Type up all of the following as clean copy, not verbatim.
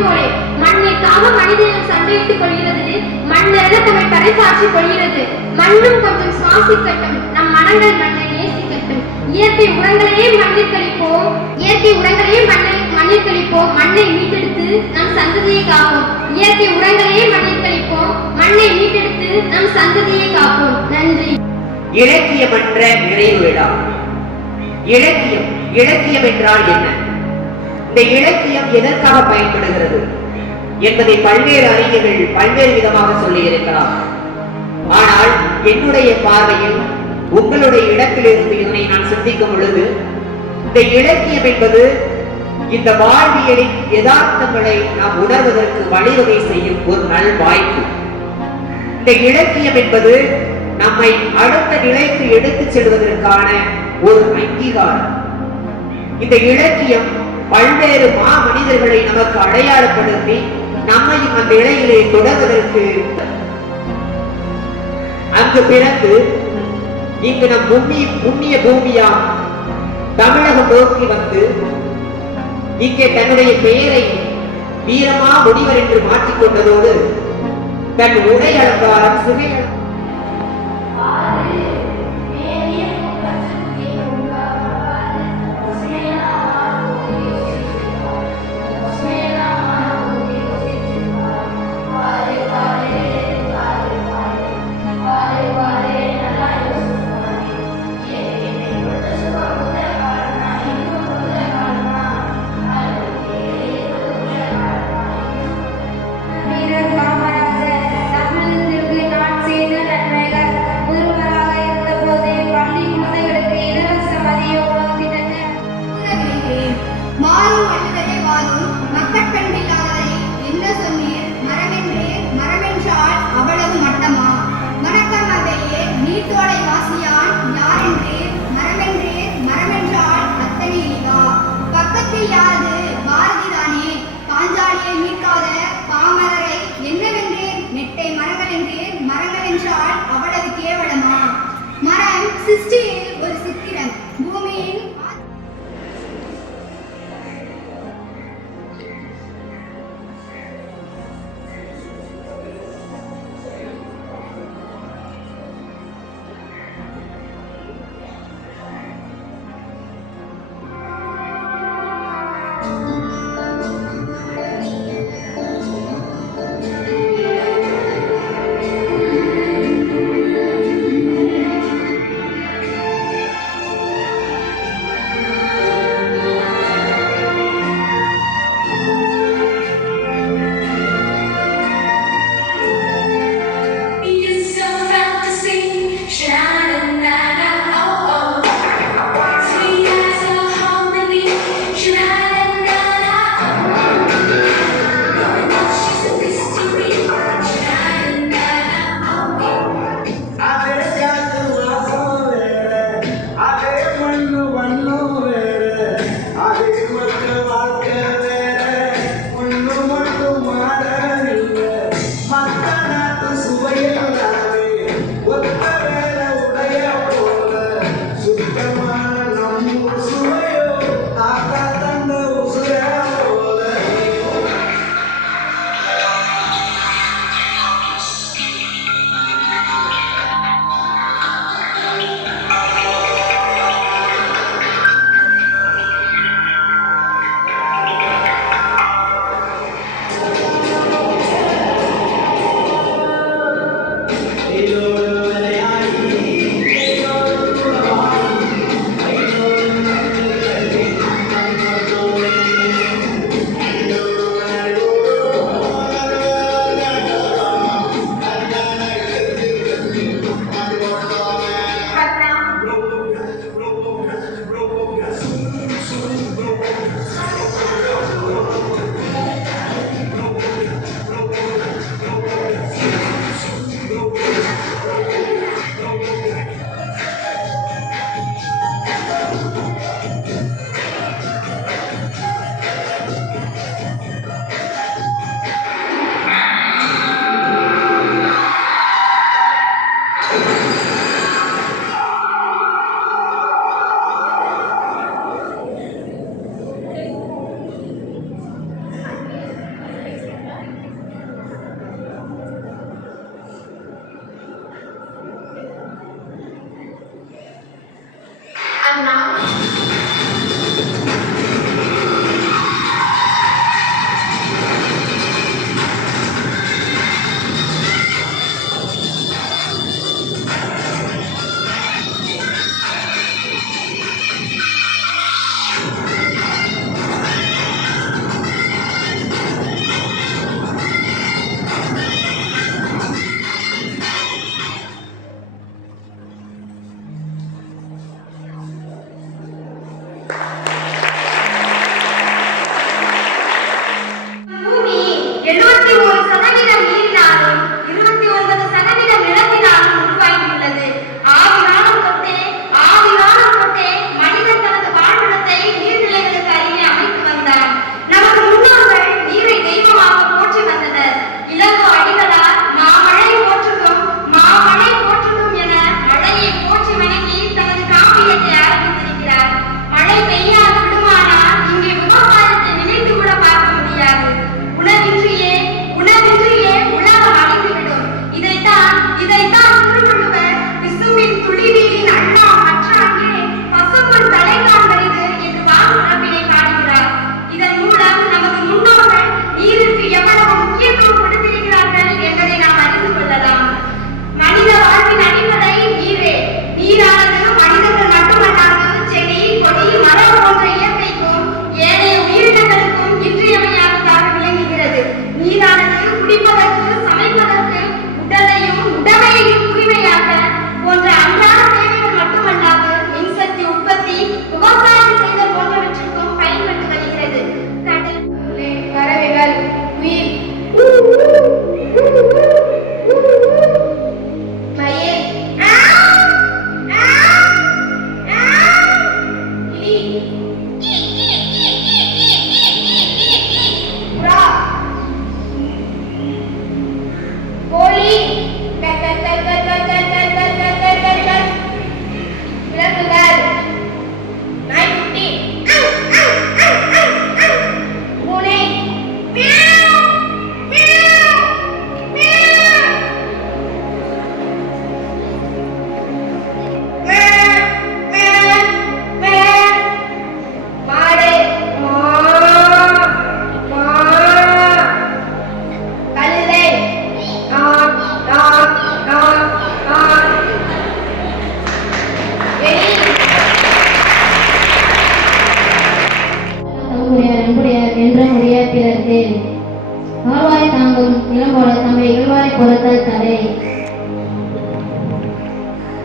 போலே மண்ணிற்காக மனிதர்கள் சண்டையிட்டுக் கொள்கிறது. மண்ணென தம்மை பறைசாற்றிக் கொள்கிறது. மண்ணும் கொஞ்சம் சுவாசிக்கட்டும், நம் மனங்கள் மண்ணை நேசிக்கட்டும். இயற்கை உரங்களையே மண்ணில் கழிப்போம், இயற்கை உரங்களையே மண்ணில் கழிப்போம். மண்ணை மீட்டெடுத்து நம் சந்ததியை காப்போம். இயற்கை உரங்களையே மண்ணில் கழிப்போம், மண்ணை மீட்டெடுத்து நம் சந்ததியை காப்போம். நன்றி. இலக்கியமற்ற நிறைவு விழா. இலக்கியம் என்றால் என்ன? இந்த இலக்கியம் எதற்காக பயன்படுகிறது என்பதை பல்வேறு அறிஞர்கள் பல்வேறு விதமாக சொல்லி இருக்கலாம். ஆனால் என்னுடைய பார்வையில் உங்களுடைய இடத்திலிருந்து இதனை நான் சிந்திக்கும் பொழுது, இந்த இலக்கியம் என்பது இந்த வாழ்வியலின் யதார்த்தங்களை நாம் உணர்வதற்கு வழிவகை செய்யும் ஒரு நல் வாய்ப்பு. இந்த இலக்கியம் என்பது நம்மை அடுத்த நிலைக்கு எடுத்துச் செல்வதற்கான ஒரு அங்கீகாரம். இந்த இலக்கியம் பல்வேறு மனிதர்களை நமக்கு அடையாளப்படுத்தி நம்மையும் அந்த இலையிலே தொடர்வதற்கு அங்கு பிறகு இங்கு நம் புண்ணிய பூமியா தமிழகம் நோக்கி வந்து இங்கே தன்னுடைய பெயரை வீரமா முனிவர் என்று மாற்றிக்கொண்டதோடு தன் உடை அலங்காரம் சிகை தமிழர்களுக்கு நான் செய்த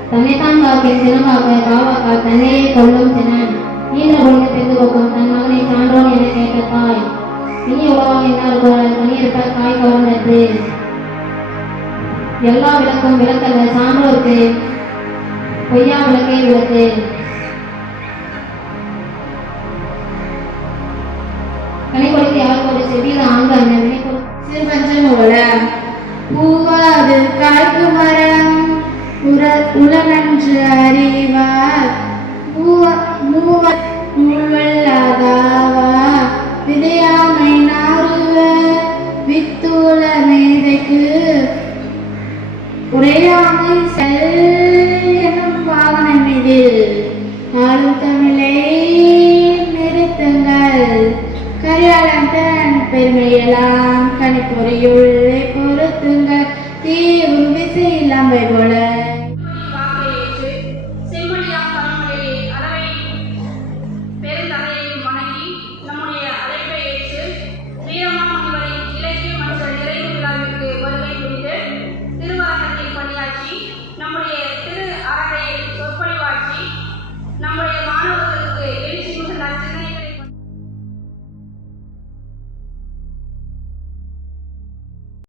தன்னைத்தான் காப்பேன் சினங்காக்க காவாக்கா தன்னையே கொல்லும் சினன் நீண்ட கொண்டு தெரிந்து கொக்கும் தன் மகனை சான்றோன் என கேட்ட தாய் இனி உலகம் என்னால் கனியிருப்ப காய் கவர்ந்தது எல்லா விளக்கும் விளக்கல்ல சான்றோருக்கு பொய்யா விளக்கே விளக்கு கனி கொடுத்து யாருக்கு ஒரு செவியில் ஆங்க அந்த வினை சிறுபஞ்சம் உல பூவாது காய்க்கு மரம் உலனன்று அறிவார் மூவர் நூல்வல்லாதாவா விதையாமை நாறுவ வித்தூல மேதைக்கு உரையாமை செல் எனும் வாகனம் இதில் ஆளும் தமிழை நிறுத்துங்கள் கரியாளன் தன் பெருமையெல்லாம் கணிப்பொறியுள்ளே பொறுத்துங்கள் தீவும் விசை இல்லாமை போல